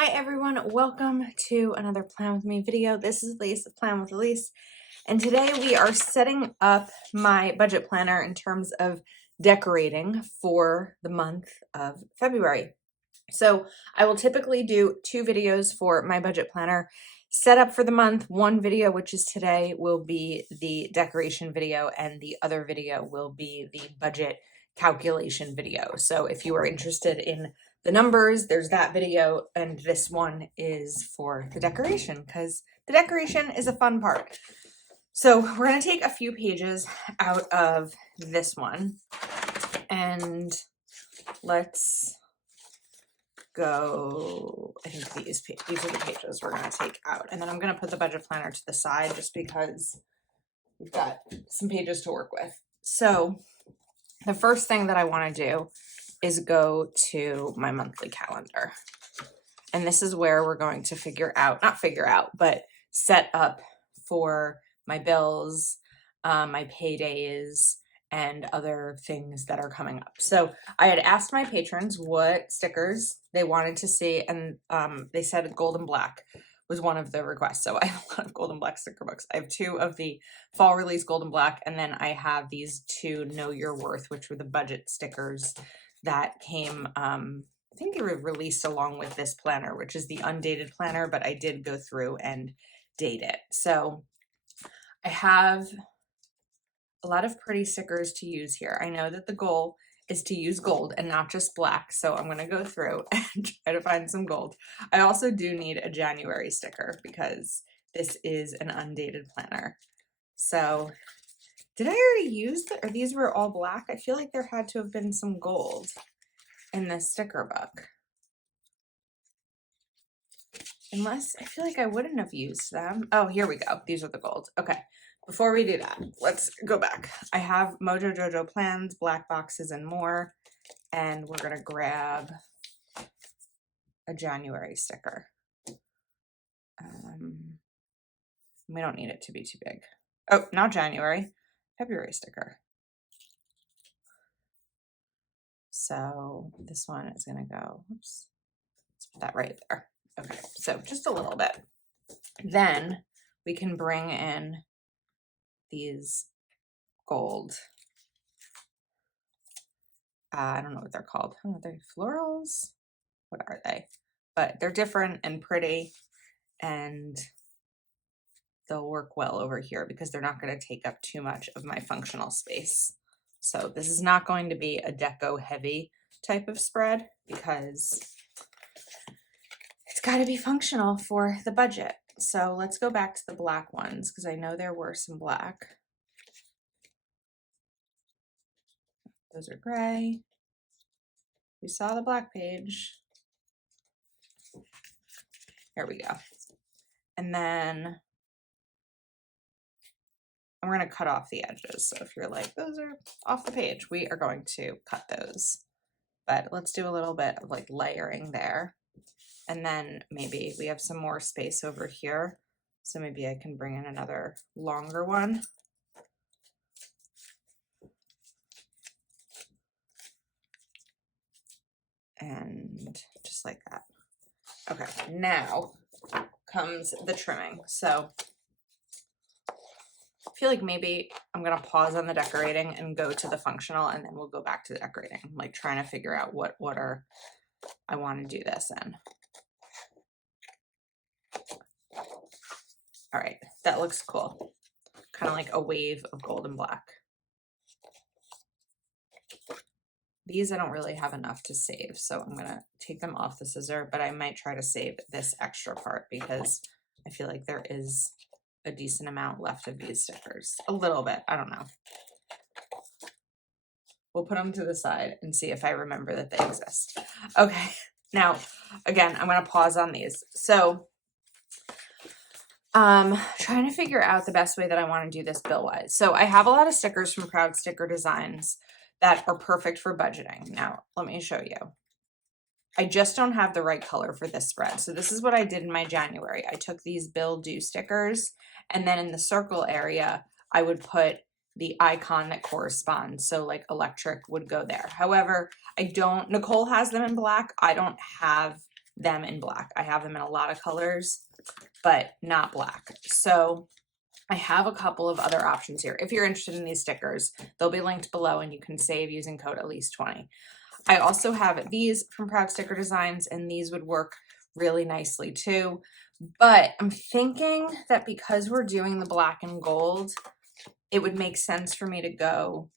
Hi everyone, welcome to another Plan With Me video. This is Elise of Plan with Elise, and today we are setting up my budget planner in terms of decorating for the month of February. So I will typically do 2 videos for my budget planner set up for the month. One video, which is today, will be the decoration video, and the other video will be the budget calculation video. So if you are interested in the numbers, there's that video, and this one is for the decoration because the decoration is a fun part. So we're going to take a few pages out of this one, and let's go. I think these are the pages we're going to take out, and then I'm going to put the budget planner to the side just because we've got some pages to work with. So the first thing that I want to do is go to my monthly calendar, and this is where we're going to but set up for my bills, my paydays, and other things that are coming up. So I had asked my patrons what stickers they wanted to see, and they said gold and black was one of the requests. So I have a lot of gold and black sticker books. I have 2 of the fall release gold and black, and then I have these 2 Know Your Worth, which were the budget stickers that came, I think they were released along with this planner, which is the undated planner, but I did go through and date it. So I have a lot of pretty stickers to use here. I know that the goal is to use gold and not just black, so I'm going to go through and try to find some gold. I also do need a January sticker because this is an undated planner. So did I already use or these were all black? I feel like there had to have been some gold in this sticker book. Unless, I feel like I wouldn't have used them. Oh, here we go. These are the gold. Okay. Before we do that, let's go back. I have Mojo Jojo Plans, Black Boxes, and more. And we're going to grab a January sticker. We don't need it to be too big. Oh, not January. February sticker. So this one is going to go, oops, let's put that right there. Okay, so just a little bit. Then we can bring in these gold. I don't know what they're called. Are they florals? What are they? But they're different and pretty, and they'll work well over here because they're not going to take up too much of my functional space. So this is not going to be a deco heavy type of spread because it's got to be functional for the budget. So let's go back to the black ones because I know there were some black. Those are gray. We saw the black page. Here we go. And then I'm going to cut off the edges. So if you're like, those are off the page, we are going to cut those. But let's do a little bit of like layering there. And then maybe we have some more space over here. So maybe I can bring in another longer one. And just like that. Okay, now comes the trimming. So I feel like maybe I'm going to pause on the decorating and go to the functional, and then we'll go back to the decorating. I'm like trying to figure out what order I want to do this in. All right, that looks cool. Kind of like a wave of gold and black. These I don't really have enough to save, so I'm going to take them off the scissor, but I might try to save this extra part because I feel like there is a decent amount left of these stickers. A little bit, I don't know. We'll put them to the side and see if I remember that they exist. Okay, now, again, I'm going to pause on these. So, trying to figure out the best way that I want to do this bill-wise. So I have a lot of stickers from Proud Sticker Designs that are perfect for budgeting. Now, let me show you. I just don't have the right color for this spread. So this is what I did in my January. I took these bill due stickers, and then in the circle area, I would put the icon that corresponds. So like electric would go there. However, Nicole has them in black. I don't have them in black. I have them in a lot of colors, but not black. So I have a couple of other options here. If you're interested in these stickers, they'll be linked below and you can save using code ALICE20. I also have these from Proud Sticker Designs, and these would work really nicely too. But I'm thinking that because we're doing the black and gold, it would make sense for me to go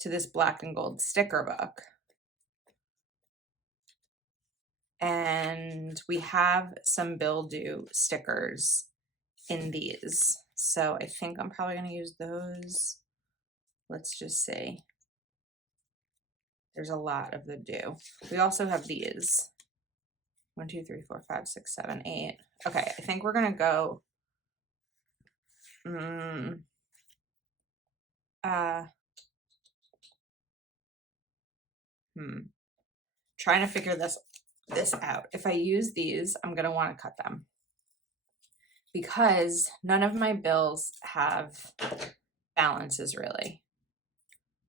to this black and gold sticker book. And we have some Bill Do stickers in these. So I think I'm probably going to use those. Let's just see. There's a lot of the Do. We also have these. 1, 2, 3, 4, 5, 6, 7, 8. Okay, I think we're going to go. Trying to figure this out. If I use these, I'm going to want to cut them because none of my bills have balances really.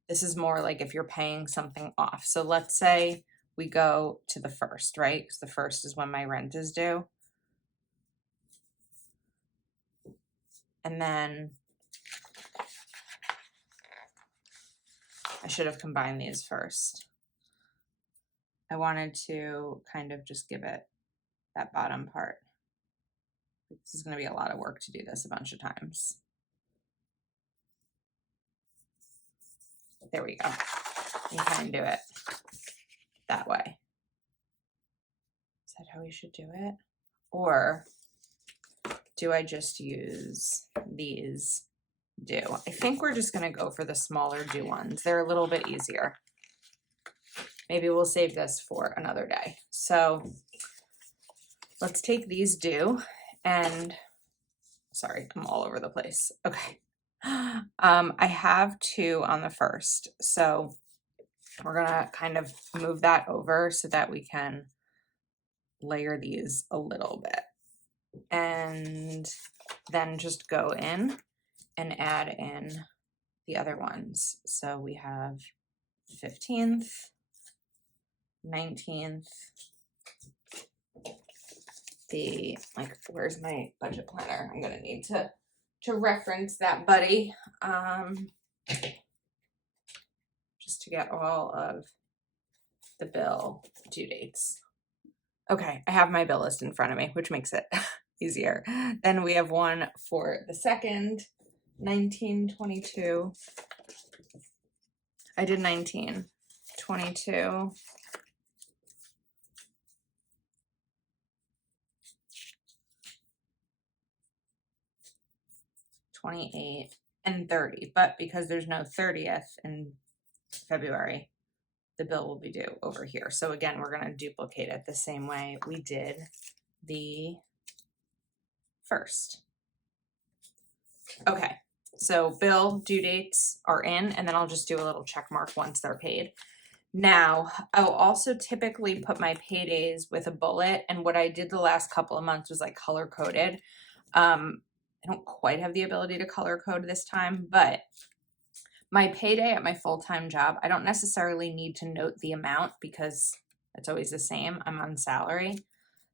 This is more like if you're paying something off. So let's say we go to the 1st, right? Because the 1st is when my rent is due. And then I should have combined these first. I wanted to kind of just give it that bottom part. This is going to be a lot of work to do this a bunch of times. There we go. You can do it that way. Is that how we should do it? Or do I just use these Do? I think we're just going to go for the smaller Do ones. They're a little bit easier. Maybe we'll save this for another day. So let's take these Do and, sorry, I'm all over the place. Okay. I have 2 on the 1st. So we're going to kind of move that over so that we can layer these a little bit. And then just go in and add in the other ones. So we have 15th, 19th, the, like, where's my budget planner? I'm gonna need to reference that, buddy. Just to get all of the bill due dates. Okay, I have my bill list in front of me, which makes it easier. Then we have one for the 2nd, 19, 22. I did 19, 22. 28 and 30, but because there's no 30th in February, the bill will be due over here. So again, we're going to duplicate it the same way we did the 1st. Okay, so bill due dates are in, and then I'll just do a little check mark once they're paid. Now, I'll also typically put my paydays with a bullet, and what I did the last couple of months was like color coded. I don't quite have the ability to color code this time, but my payday at my full-time job, I don't necessarily need to note the amount because it's always the same. I'm on salary.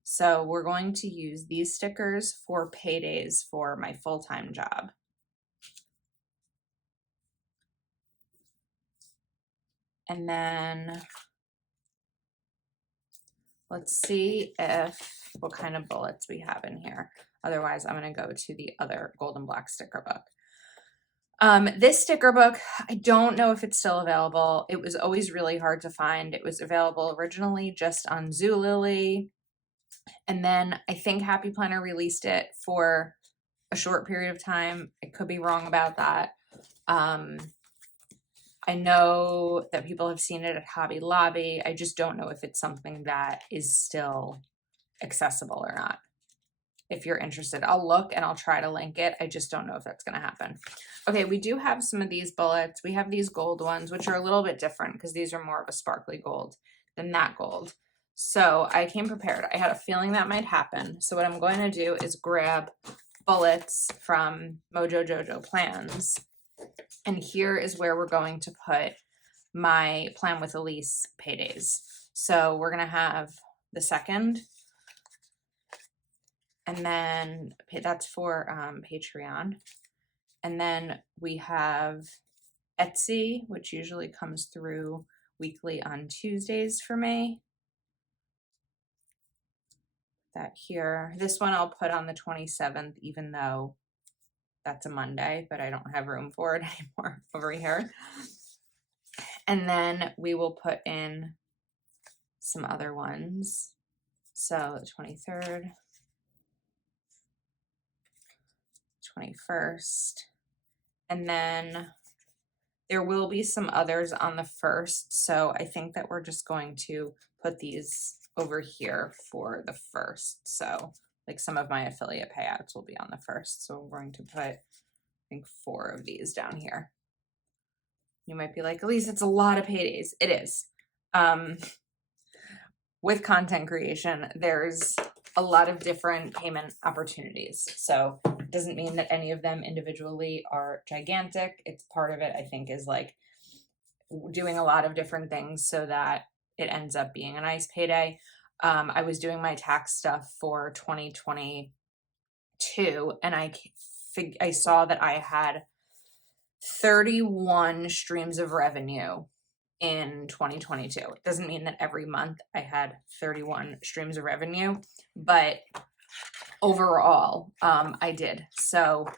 So we're going to use these stickers for paydays for my full-time job. And then let's see what kind of bullets we have in here. Otherwise, I'm going to go to the other Gold and Black sticker book. This sticker book, I don't know if it's still available. It was always really hard to find. It was available originally just on Zulily. And then I think Happy Planner released it for a short period of time. I could be wrong about that. I know that people have seen it at Hobby Lobby. I just don't know if it's something that is still accessible or not. If you're interested, I'll look and I'll try to link it. I just don't know if that's going to happen. Okay, we do have some of these bullets. We have these gold ones, which are a little bit different because these are more of a sparkly gold than that gold. So I came prepared. I had a feeling that might happen. So what I'm going to do is grab bullets from Mojo Jojo Plans. And here is where we're going to put my Plan with Elise paydays. So we're going to have the 2nd. And then that's for Patreon. And then we have Etsy, which usually comes through weekly on Tuesdays for me. That here. This one I'll put on the 27th, even though that's a Monday, but I don't have room for it anymore over here. And then we will put in some other ones. So the 23rd, 21st, and then there will be some others on the 1st. So I think that we're just going to put these over here for the 1st. So like some of my affiliate payouts will be on the 1st. So we're going to put, I think, 4 of these down here. You might be like, Elise, it's a lot of paydays. It is. With content creation, there's a lot of different payment opportunities. So it doesn't mean that any of them individually are gigantic. It's part of it, I think, is like doing a lot of different things so that it ends up being a nice payday. I was doing my tax stuff for 2022, and I saw that I had 31 streams of revenue in 2022. It doesn't mean that every month I had 31 streams of revenue, but overall, I did. So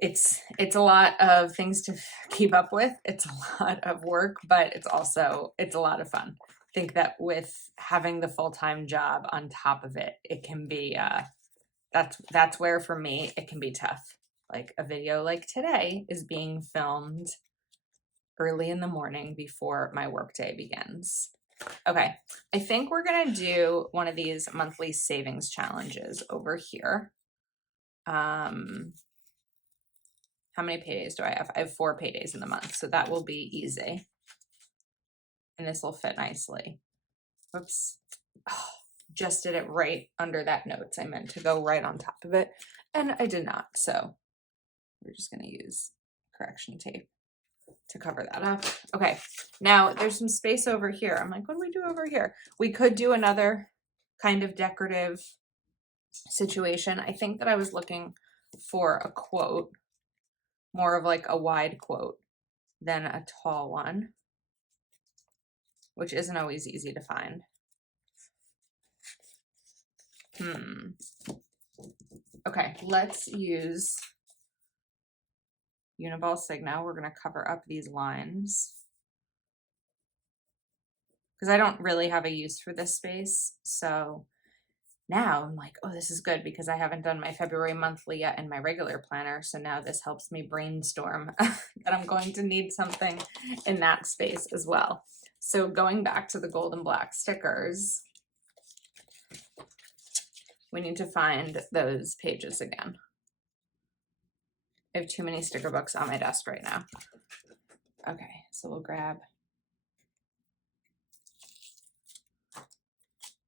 it's a lot of things to keep up with. It's a lot of work, but it's a lot of fun. I think that with having the full-time job on top of it, it can be, that's where for me, it can be tough. Like a video like today is being filmed early in the morning before my workday begins. Okay, I think we're gonna do one of these monthly savings challenges over here. How many paydays do I have? I have 4 paydays in the month, so that will be easy. And this will fit nicely. Whoops. Oh, just did it right under that notes. I meant to go right on top of it, and I did not. So we're just gonna use correction tape to cover that up. Okay, now there's some space over here. I'm like, what do we do over here? We could do another kind of decorative situation. I think that I was looking for a quote, more of like a wide quote than a tall one, which isn't always easy to find. Okay, let's use Uniball Signo. We're going to cover up these lines because I don't really have a use for this space. So now I'm like, oh, this is good because I haven't done my February monthly yet in my regular planner. So now this helps me brainstorm that I'm going to need something in that space as well. So going back to the gold and black stickers, we need to find those pages again. I have too many sticker books on my desk right now. Okay, so we'll grab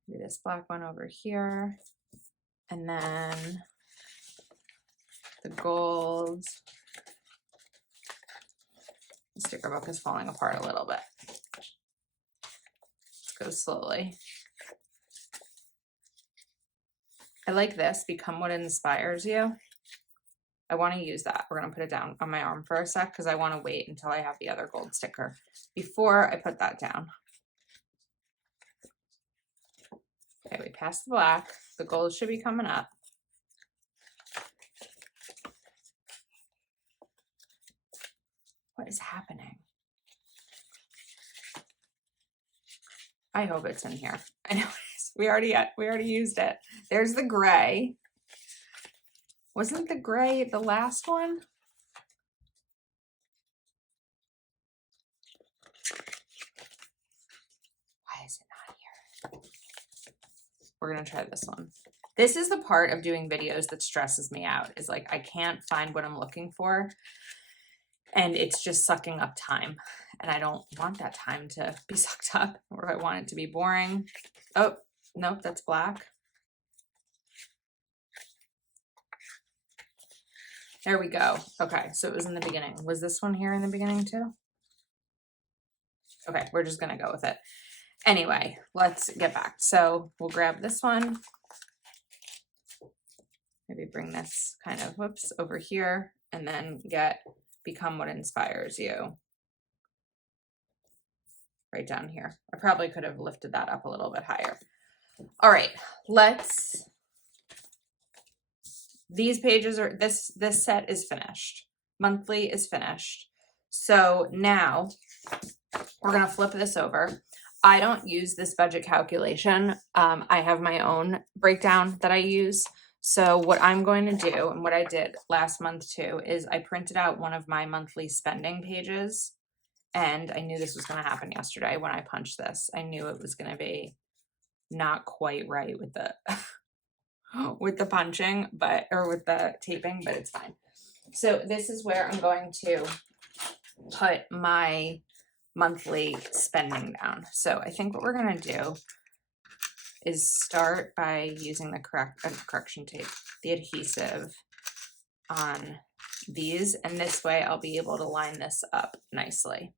this black one over here, and then the gold. The sticker book is falling apart a little bit. Let's go slowly. I like this, Become What Inspires You. I want to use that. We're going to put it down on my arm for a sec because I want to wait until I have the other gold sticker before I put that down. Okay, we passed the black. The gold should be coming up. What is happening? I hope it's in here. I know it is. We already used it. There's the gray. Wasn't the gray the last one? Why is it not here? We're gonna try this one. This is the part of doing videos that stresses me out, is like I can't find what I'm looking for and it's just sucking up time. And I don't want that time to be sucked up, or I want it to be boring. Oh, nope, that's black. There we go. Okay, so it was in the beginning. Was this one here in the beginning too? Okay, we're just gonna go with it. Anyway, let's get back. So we'll grab this one. Maybe bring this kind of, whoops, over here, and then get Become What Inspires You right down here. I probably could have lifted that up a little bit higher. All right, these pages are, this set is finished. Monthly is finished. So now we're gonna flip this over. I don't use this budget calculation. I have my own breakdown that I use. So what I'm going to do, and what I did last month too, is I printed out one of my monthly spending pages, and I knew this was going to happen yesterday when I punched this. I knew it was going to be not quite right with the with the punching, or with the taping, but it's fine. So this is where I'm going to put my monthly spending down. So I think what we're going to do is start by using the correction tape, the adhesive on these, and this way I'll be able to line this up nicely.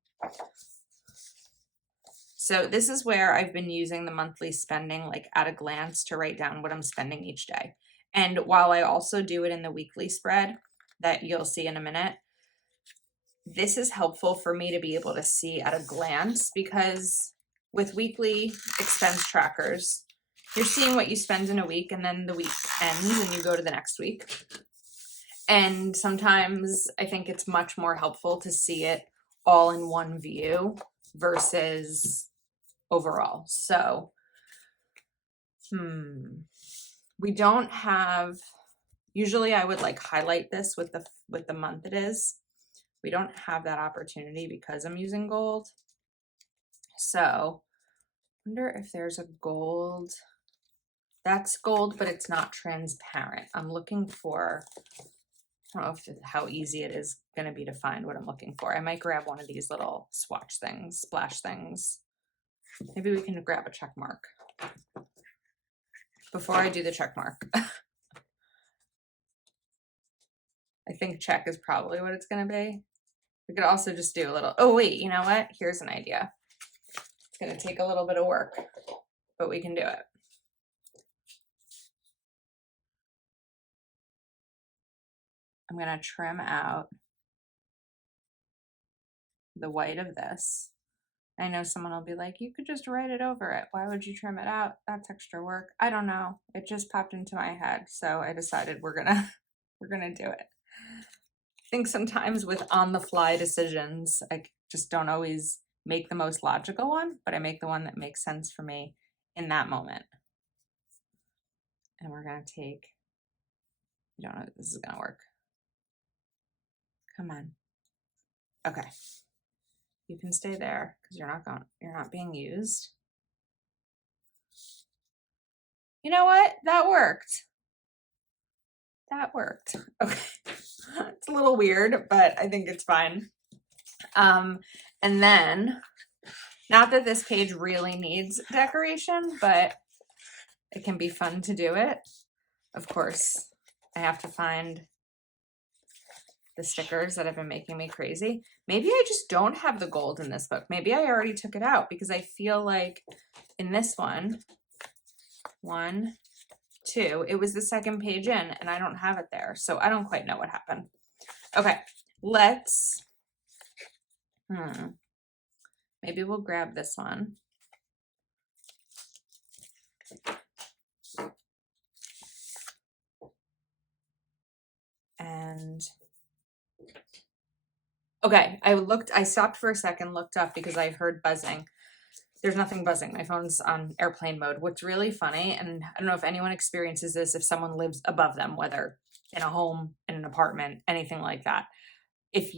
So this is where I've been using the monthly spending like at a glance to write down what I'm spending each day. And while I also do it in the weekly spread that you'll see in a minute, this is helpful for me to be able to see at a glance, because with weekly expense trackers, you're seeing what you spend in a week, and then the week ends and you go to the next week. And sometimes I think it's much more helpful to see it all in one view versus overall. So, we don't have, usually I would like highlight this with the month it is. We don't have that opportunity because I'm using gold. So, I wonder if there's a gold. That's gold, but it's not transparent. I'm looking for, I don't know how easy it is going to be to find what I'm looking for. I might grab one of these little swatch things, splash things. Maybe we can grab a check mark before I do the check mark. I think check is probably what it's going to be. We could also just do a little, oh wait, you know what? Here's an idea. It's going to take a little bit of work, but we can do it. I'm going to trim out the white of this. I know someone will be like, you could just write it over it. Why would you trim it out? That's extra work. I don't know. It just popped into my head. So I decided we're gonna do it. I think sometimes with on the fly decisions, I just don't always make the most logical one, but I make the one that makes sense for me in that moment. And we're gonna take, I don't know if this is gonna work. Come on. Okay. You can stay there because you're not being used. You know what? That worked. That worked. Okay. It's a little weird, but I think it's fine. And then, not that this page really needs decoration, but it can be fun to do it. Of course, I have to find the stickers that have been making me crazy. Maybe I just don't have the gold in this book. Maybe I already took it out, because I feel like in this one, 1, 2, it was the second page in and I don't have it there. So I don't quite know what happened. Okay, let's, maybe we'll grab this one. And okay, I stopped for a second, looked up because I heard buzzing. There's nothing buzzing. My phone's on airplane mode. What's really funny, and I don't know if anyone experiences this, if someone lives above them, whether in a home, in an apartment, anything like that. If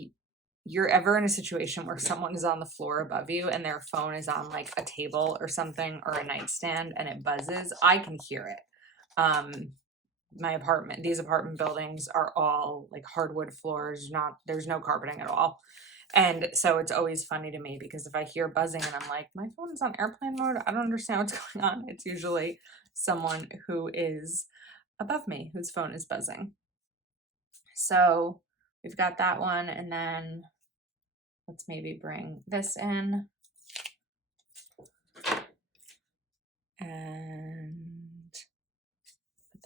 you're ever in a situation where someone is on the floor above you and their phone is on like a table or something, or a nightstand, and it buzzes, I can hear it. These apartment buildings are all like hardwood floors, there's no carpeting at all. And so it's always funny to me, because if I hear buzzing and I'm like, my phone's on airplane mode, I don't understand what's going on. It's usually someone who is above me whose phone is buzzing. So we've got that one, and then let's maybe bring this in.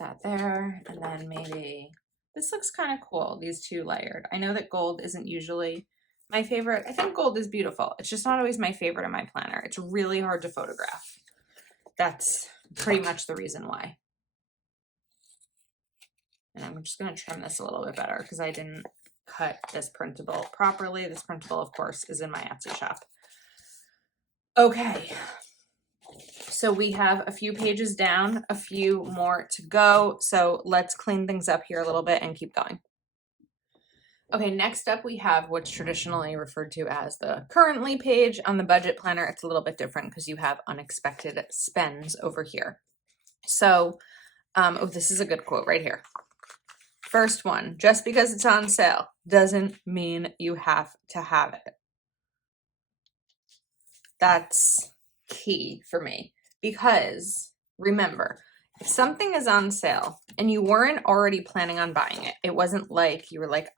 that there, and then maybe this looks kind of cool, these two layered. I know that gold isn't usually my favorite. I think gold is beautiful. It's just not always my favorite in my planner. It's really hard to photograph. That's pretty much the reason why. And I'm just going to trim this a little bit better because I didn't cut this printable properly. This printable, of course, is in my Etsy shop. Okay. So we have a few pages down, a few more to go. So let's clean things up here a little bit and keep going. Okay, next up we have what's traditionally referred to as the currently page. On the budget planner, it's a little bit different because you have unexpected spends over here. So, oh, this is a good quote right here. First one, just because it's on sale doesn't mean you have to have it. That's key for me because remember, if something is on sale and you weren't already planning on buying it, it wasn't like you were like,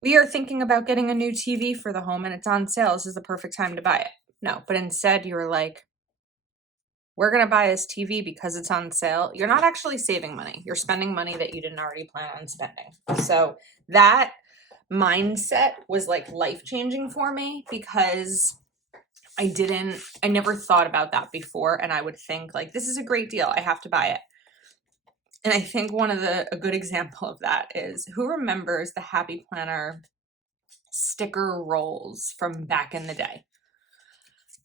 we are thinking about getting a new TV for the home and it's on sale. This is the perfect time to buy it. No, but instead you were like, we're going to buy this TV because it's on sale. You're not actually saving money. You're spending money that you didn't already plan on spending. So that mindset was like life-changing for me because I never thought about that before. And I would think like, this is a great deal. I have to buy it. And I think a good example of that is, who remembers the Happy Planner sticker rolls from back in the day?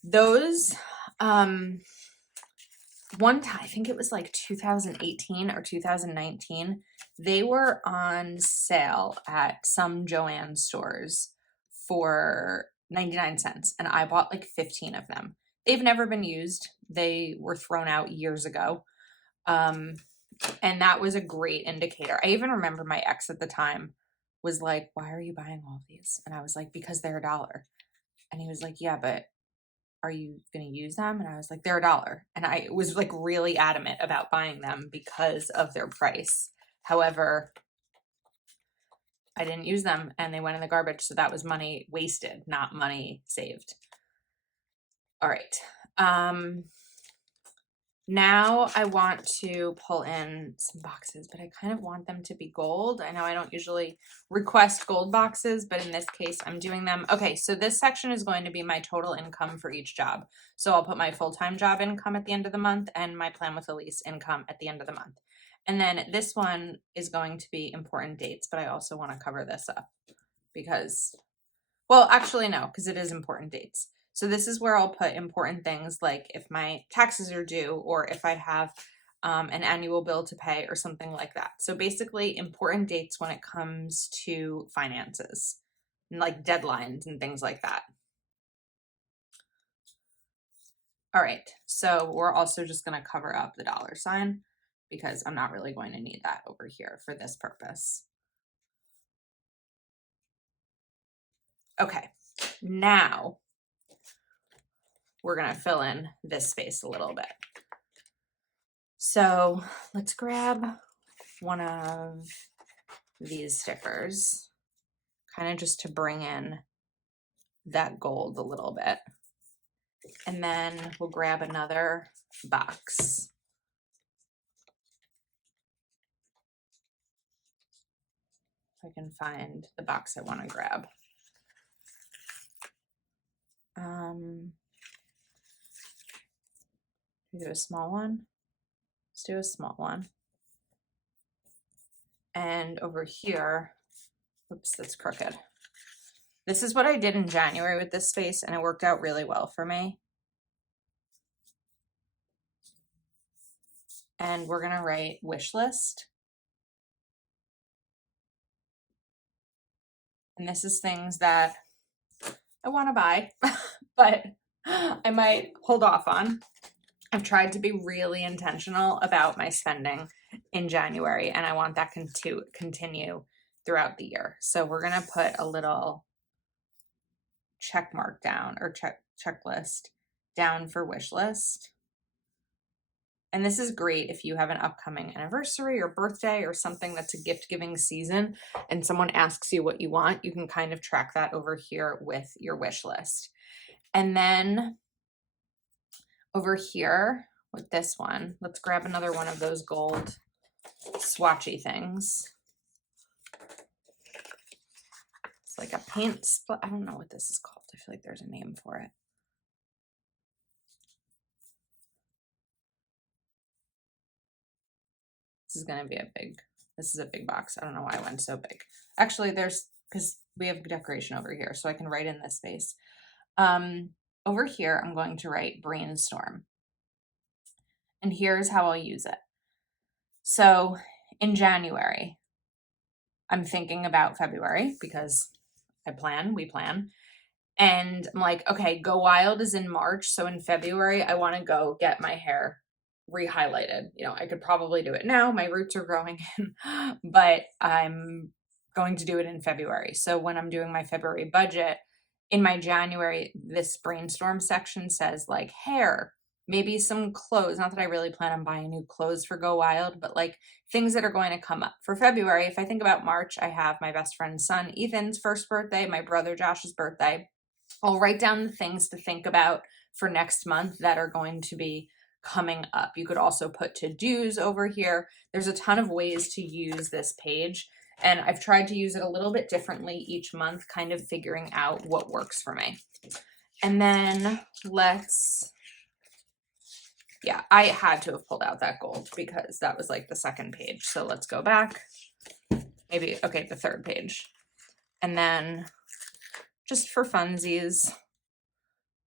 Those, one time, I think it was like 2018 or 2019, they were on sale at some Joann stores for 99 cents. And I bought like 15 of them. They've never been used. They were thrown out years ago. And that was a great indicator. I even remember my ex at the time was like, why are you buying all of these? And I was like, because they're $1. And he was like, yeah, but are you going to use them? And I was like, they're $1. And I was like really adamant about buying them because of their price. However, I didn't use them and they went in the garbage. So that was money wasted, not money saved. All right. Now I want to pull in some boxes, but I kind of want them to be gold. I know I don't usually request gold boxes, but in this case I'm doing them. Okay, so this section is going to be my total income for each job. So I'll put my full-time job income at the end of the month and my Plan with Elise income at the end of the month. And then this one is going to be important dates, but I also want to cover this up because, well, actually no, because it is important dates. So this is where I'll put important things like if my taxes are due or if I have an annual bill to pay or something like that. So basically important dates when it comes to finances, like deadlines and things like that. All right, so we're also just going to cover up the $sign because I'm not really going to need that over here for this purpose. Okay, now we're going to fill in this space a little bit. So let's grab one of these stickers, kind of just to bring in that gold a little bit. And then we'll grab another box. If I can find the box I want to grab. Do a small one. Let's do a small one. And over here, oops, that's crooked. This is what I did in January with this space, and it worked out really well for me. And we're gonna write wish list. And this is things that I want to buy, but I might hold off on. I've tried to be really intentional about my spending in January, and I want that to continue throughout the year. So we're going to put a little check mark down, or checklist down for wish list. And this is great if you have an upcoming anniversary or birthday or something that's a gift giving season and someone asks you what you want, you can kind of track that over here with your wish list. And then over here, with this one. Let's grab another one of those gold swatchy things. It's like a paint spot. I don't know what this is called. I feel like there's a name for it. This is going to be this is a big box. I don't know why I went so big. Actually, because we have decoration over here, so I can write in this space. Over here, I'm going to write brainstorm. And here's how I'll use it. So in January, I'm thinking about February because we plan. And I'm like, okay, Go Wild is in March. So in February, I want to go get my hair re-highlighted. You know, I could probably do it now. My roots are growing in, but I'm going to do it in February. So when I'm doing my February budget, in my January, this brainstorm section says like hair, maybe some clothes. Not that I really plan on buying new clothes for Go Wild, but like things that are going to come up. For February, if I think about March, I have my best friend's son, Ethan's first birthday, my brother Josh's birthday. I'll write down the things to think about for next month that are going to be coming up. You could also put to-dos over here. There's a ton of ways to use this page, and I've tried to use it a little bit differently each month, kind of figuring out what works for me. And then yeah, I had to have pulled out that gold because that was like the second page. So let's go back. Maybe, okay, the third page. And then just for funsies,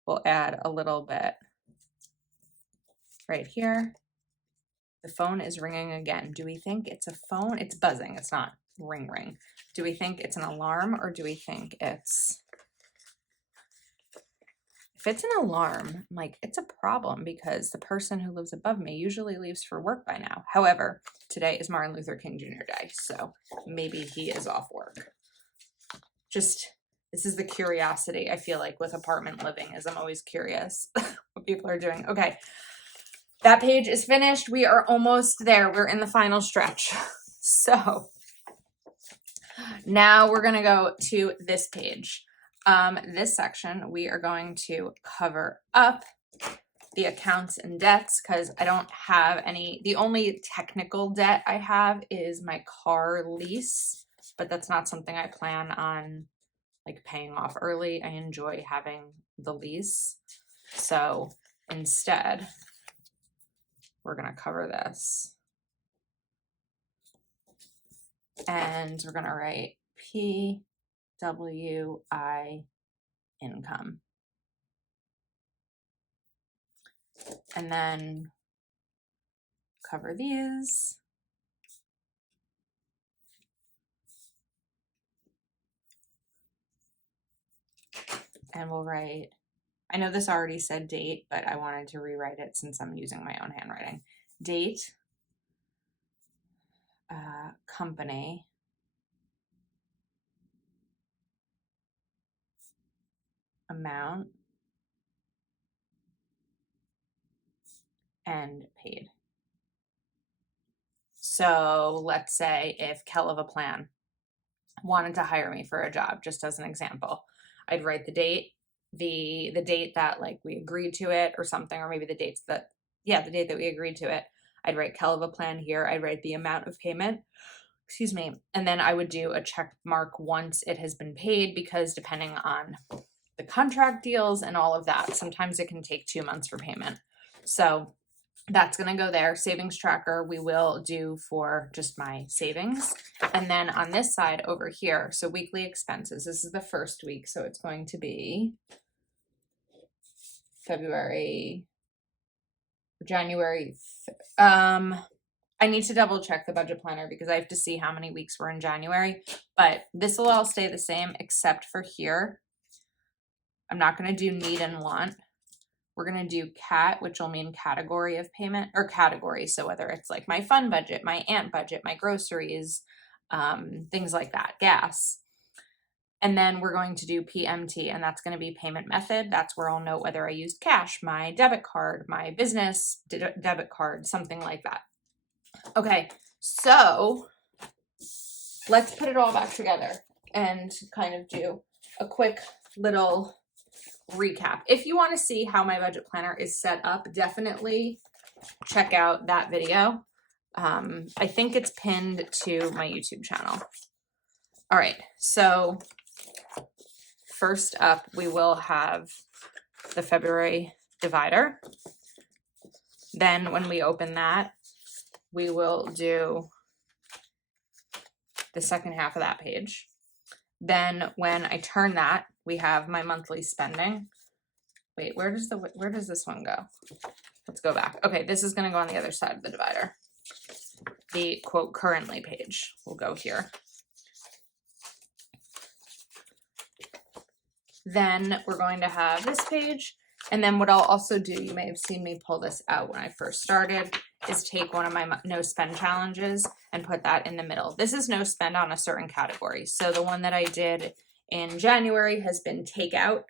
we'll add a little bit right here. The phone is ringing again. Do we think it's a phone? It's buzzing. It's not ring ring. Do we think it's an alarm, or do we think it's... If it's an alarm, I'm like, it's a problem because the person who lives above me usually leaves for work by now. However, today is Martin Luther King Jr. Day, so maybe he is off work. This is the curiosity I feel like with apartment living, is I'm always curious what people are doing. Okay, that page is finished. We are almost there. We're in the final stretch. So now we're going to go to this page. This section, we are going to cover up the accounts and debts because I don't have any. The only technical debt I have is my car lease, but that's not something I plan on like paying off early. I enjoy having the lease. So instead, we're going to cover this. And we're going to write PWI income. And then cover these. And we'll write, I know this already said date, but I wanted to rewrite it since I'm using my own handwriting. Date, company, amount, and paid. So let's say if Kel of a Plan wanted to hire me for a job, just as an example, I'd write the date, the date that like we agreed to it or something, or maybe the date that we agreed to it. I'd write Kel of a Plan here. I'd write the amount of payment, excuse me, and then I would do a check mark once it has been paid, because depending on the contract deals and all of that, sometimes it can take 2 months for payment. So that's going to go there. Savings tracker we will do for just my savings. And then on this side over here, so weekly expenses, this is the first week. So it's going to be January. I need to double check the budget planner because I have to see how many weeks we're in January, but this will all stay the same except for here. I'm not going to do need and want. We're going to do CAT, which will mean category of payment, or category. So whether it's like my fun budget, my aunt budget, my groceries, things like that, gas. And then we're going to do PMT, and that's going to be payment method. That's where I'll know whether I used cash, my debit card, my business debit card, something like that. Okay, so let's put it all back together and kind of do a quick little recap. If you want to see how my budget planner is set up, definitely check out that video. I think it's pinned to my YouTube channel. All right, so first up, we will have the February divider. Then when we open that, we will do the second half of that page. Then when I turn that, we have my monthly spending. Wait, where does this one go? Let's go back. Okay, this is going to go on the other side of the divider. The quote currently page will go here. Then we're going to have this page. And then what I'll also do, you may have seen me pull this out when I first started, is take one of my no spend challenges and put that in the middle. This is no spend on a certain category. So the one that I did in January has been takeout.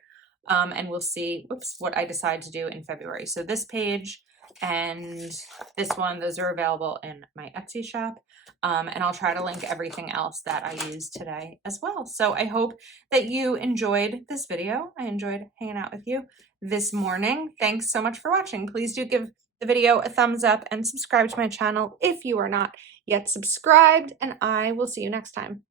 And we'll see, what I decide to do in February. So this page and this one, those are available in my Etsy shop. And I'll try to link everything else that I used today as well. So I hope that you enjoyed this video. I enjoyed hanging out with you this morning. Thanks so much for watching. Please do give the video a thumbs up and subscribe to my channel if you are not yet subscribed, and I will see you next time.